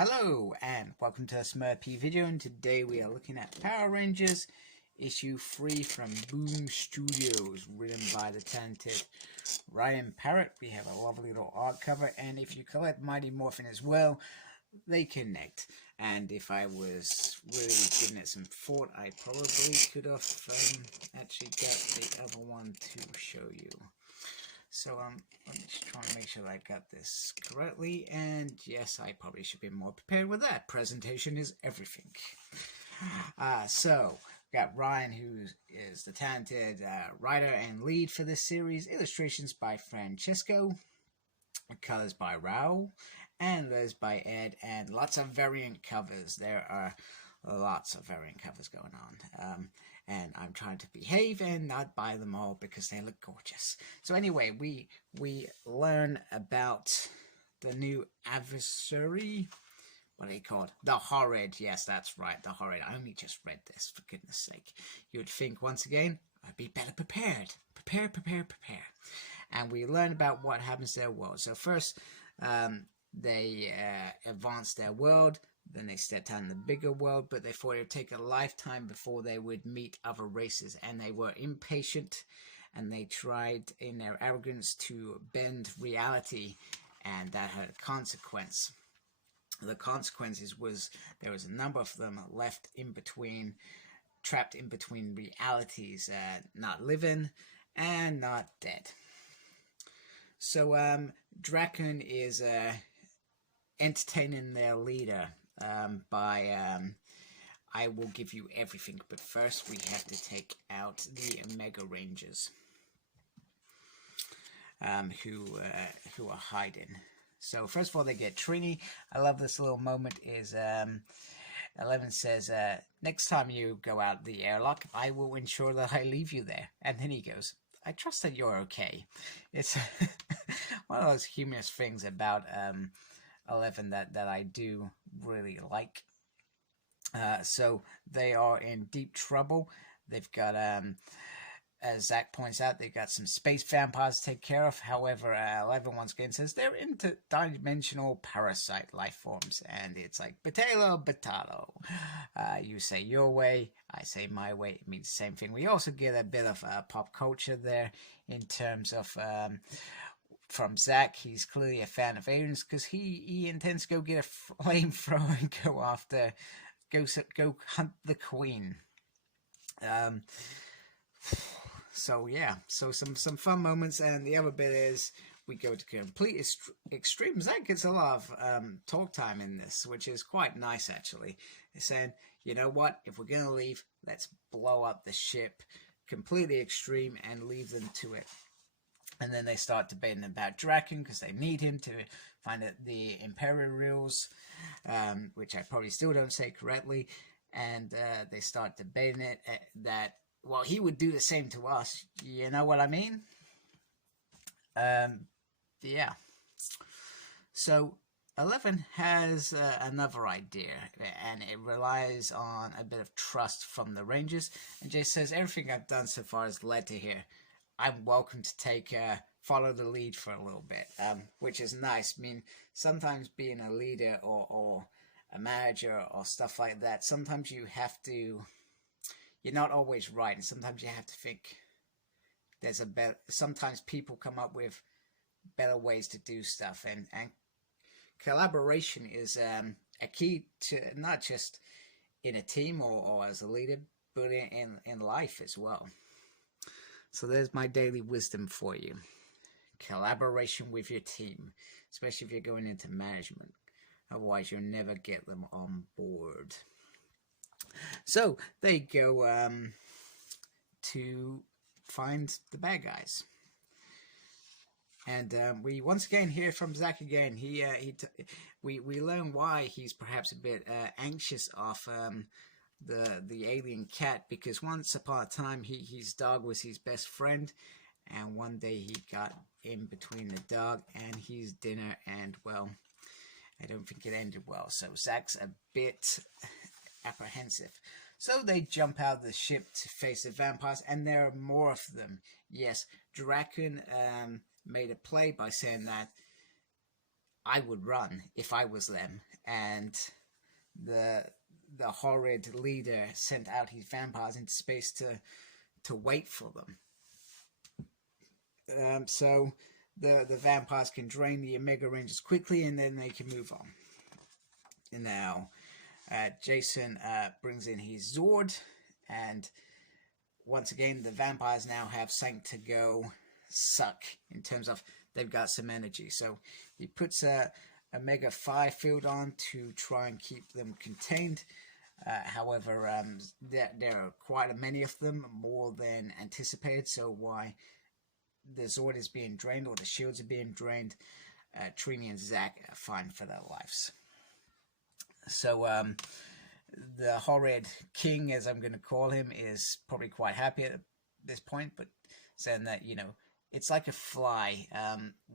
Hello and welcome to a Smurpy video, and today we are looking at Power Rangers issue 3 from Boom Studios, written by the talented Ryan Parrott. We have a lovely little art cover, and if you collect Mighty Morphin as well, they connect. And if I was really giving it some thought, I probably could have actually got the other one to show you. So let me just try and make sure that I got this correctly, and yes, I probably should be more prepared with that. Presentation is everything. So we got Ryan, who is the talented writer and lead for this series. Illustrations by Francesco, colors by Raul, and letters by Ed, and lots of variant covers. There are lots of variant covers going on. And I'm trying to behave and not buy them all because they look gorgeous. So anyway, we learn about the new adversary. What are they called? The Horrid. Yes, that's right, the Horrid. I only just read this, for goodness sake. You would think, once again, I'd be better prepared. Prepare. And we learn about what happens to their world. So first, they advance their world. Then they stepped out in the bigger world, but they thought it would take a lifetime before they would meet other races, and they were impatient, and they tried in their arrogance to bend reality, and that had a consequence. The consequences was there was a number of them left in between, trapped in between realities, not living and not dead. So Draken is entertaining their leader by I will give you everything, but first we have to take out the Mega Rangers who are hiding. So first of all, they get Trini. I love this little moment is 11 says, next time you go out the airlock, I will ensure that I leave you there. And then he goes, I trust that you're okay. It's one of those humorous things about 11 that I do really like. So they are in deep trouble. They've got as Zach points out, they've got some space vampires to take care of. However, 11 once again says they're interdimensional parasite life forms, and it's like potato. You say your way, I say my way. It means the same thing. We also get a bit of pop culture there in terms of from Zach. He's clearly a fan of aliens because he intends to go get a flamethrower and go after, go hunt the queen. So yeah, so some fun moments, and the other bit is we go to complete extreme. Zach gets a lot of talk time in this, which is quite nice actually. He's saying, you know what, if we're gonna leave, let's blow up the ship completely extreme and leave them to it. And then they start debating about Draken because they need him to find out the Imperial rules, which I probably still don't say correctly. And they start debating it that, well, he would do the same to us. You know what I mean? Yeah. So 11 has another idea, and it relies on a bit of trust from the Rangers. And Jay says, everything I've done so far has led to here. I'm welcome to take follow the lead for a little bit, which is nice. I mean, sometimes being a leader or a manager or stuff like that, sometimes you have to, you're not always right, and sometimes you have to think there's a better, sometimes people come up with better ways to do stuff, and collaboration is a key to not just in a team or as a leader, but in life as well. So there's my daily wisdom for you. Collaboration with your team, especially if you're going into management. Otherwise, you'll never get them on board. So they go to find the bad guys. And we once again hear from Zach again. We learn why he's perhaps a bit anxious of the alien cat, because once upon a time his dog was his best friend, and one day he got in between the dog and his dinner, and well, I don't think it ended well. So Zach's a bit apprehensive. So they jump out of the ship to face the vampires, and there are more of them. Yes, Draken made a play by saying that I would run if I was them, and the horrid leader sent out his vampires into space to wait for them. So the vampires can drain the Omega Rangers quickly, and then they can move on. And now Jason brings in his Zord, and once again the vampires now have something to go suck in terms of they've got some energy. So he puts a Omega 5 field on to try and keep them contained. However, there are quite many of them, more than anticipated. So why the Zord is being drained, or the shields are being drained, Trini and Zack are fighting for their lives. So the horrid king, as I'm going to call him, is probably quite happy at this point, but saying that, you know, it's like a fly.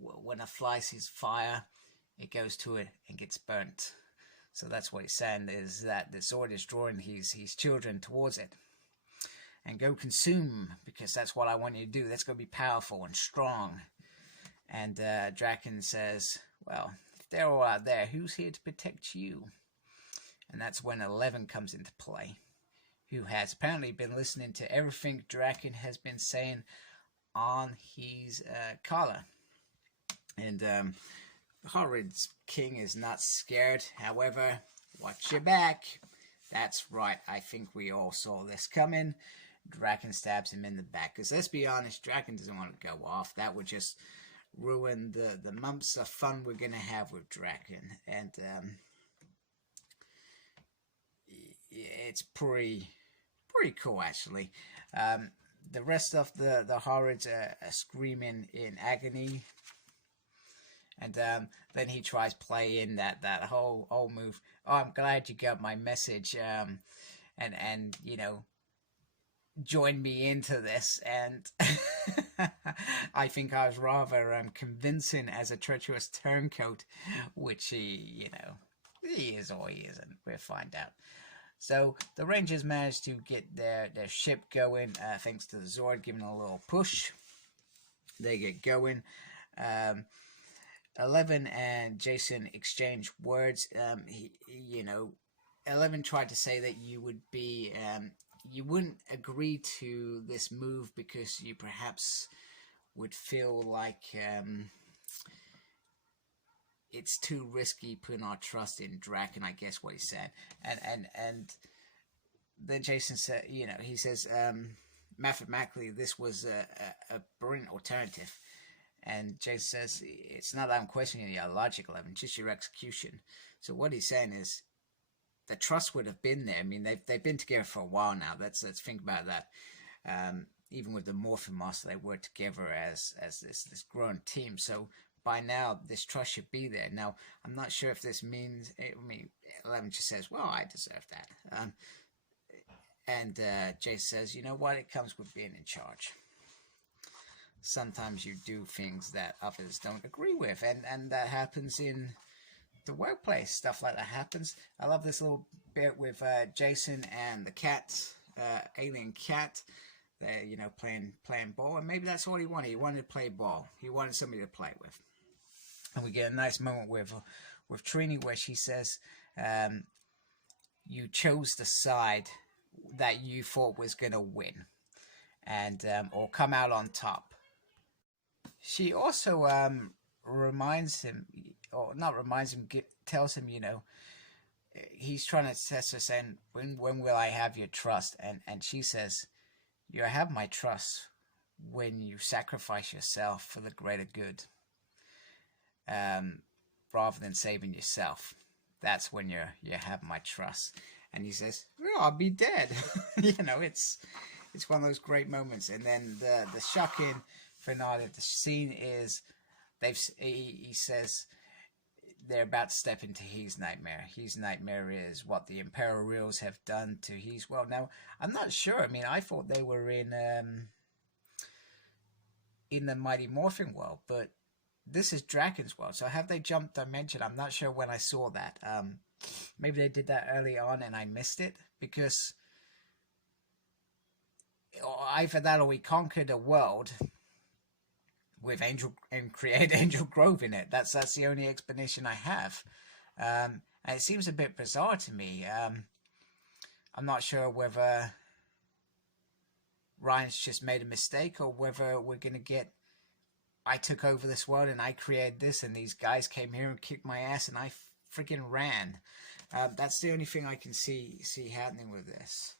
When a fly sees fire, it goes to it and gets burnt. So that's what he's saying, is that the Zord is drawing his children towards it. And go consume, because that's what I want you to do. Let's go be powerful and strong. And Draken says, well, if they're all out there, who's here to protect you? And that's when 11 comes into play, who has apparently been listening to everything Draken has been saying on his collar. And the horrid king is not scared. However, watch your back. That's right, I think we all saw this coming. Draken stabs him in the back, because let's be honest, Draken doesn't want to go off. That would just ruin the months of fun we're going to have with Draken. And it's pretty cool, actually. The rest of the horrors are screaming in agony. And then he tries playing that whole old move. Oh, I'm glad you got my message. And you know, join me into this. And I think I was rather convincing as a treacherous turncoat, which he is or he isn't. We'll find out. So the Rangers managed to get their ship going, thanks to the Zord giving a little push. They get going. 11 and Jason exchange words. 11 tried to say that you would be, you wouldn't agree to this move because you perhaps would feel like it's too risky putting our trust in Draken, I guess what he said. And then Jason said, he says, mathematically, this was a brilliant alternative. And Jason says, it's not that I'm questioning your logic, 11, just your execution. So what he's saying is, the trust would have been there. I mean, they've been together for a while now. Let's think about that. Even with the Morphin Master, they work together as this growing team. So by now, this trust should be there. Now, I'm not sure if this means, 11 just says, well, I deserve that. And Jason says, you know what? It comes with being in charge. Sometimes you do things that others don't agree with, and that happens in the workplace. Stuff like that happens. I love this little bit with Jason and the cat, alien cat. They're playing ball, and maybe that's all he wanted. He wanted to play ball. He wanted somebody to play with. And we get a nice moment with Trini where she says, "You chose the side that you thought was gonna win, and or come out on top." She also reminds him, or not reminds him, tells him, he's trying to test her, saying, when will I have your trust? And she says, you have my trust when you sacrifice yourself for the greater good, rather than saving yourself. That's when you have my trust. And he says, well, I'll be dead. It's one of those great moments. And then the shocking finale of the scene is he says they're about to step into his nightmare. His nightmare is what the Imperials have done to his world. Now, I'm not sure. I mean, I thought they were in the Mighty Morphin world, but this is Draken's world. So have they jumped dimension? I'm not sure when I saw that. Maybe they did that early on and I missed it, because either that or we conquered a world with Angel and create Angel Grove in it. That's the only explanation I have. And And it seems a bit bizarre to me. I'm not sure whether Ryan's just made a mistake or whether we're going to get, I took over this world and I created this and these guys came here and kicked my ass and I freaking ran. That's the only thing I can see happening with this.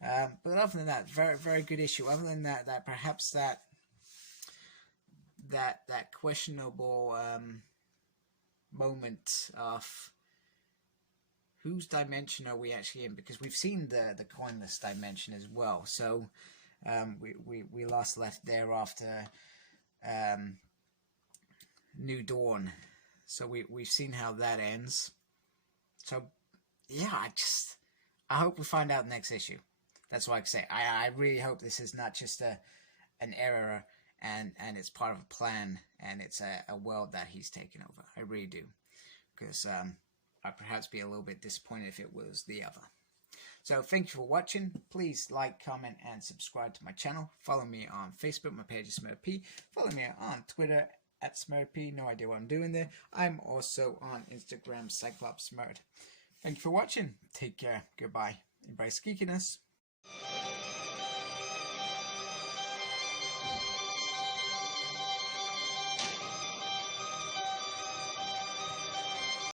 But other than that, very, very good issue. Other than that perhaps that questionable moment of whose dimension are we actually in, because we've seen the coinless dimension as well. So we last left there after New Dawn, so we've seen how that ends. So yeah, I hope we find out next issue. That's what I can say. I really hope this is not just an error and it's part of a plan and it's a world that he's taken over. I really do, because I'd perhaps be a little bit disappointed if it was the other. So thank you for watching. Please like, comment, and subscribe to my channel. Follow me on Facebook. My page is SmurP. Follow me on Twitter at SmurP. No idea what I'm doing there. I'm also on Instagram, CyclopsSmurd. Thank you for watching. Take care. Goodbye. Embrace geekiness.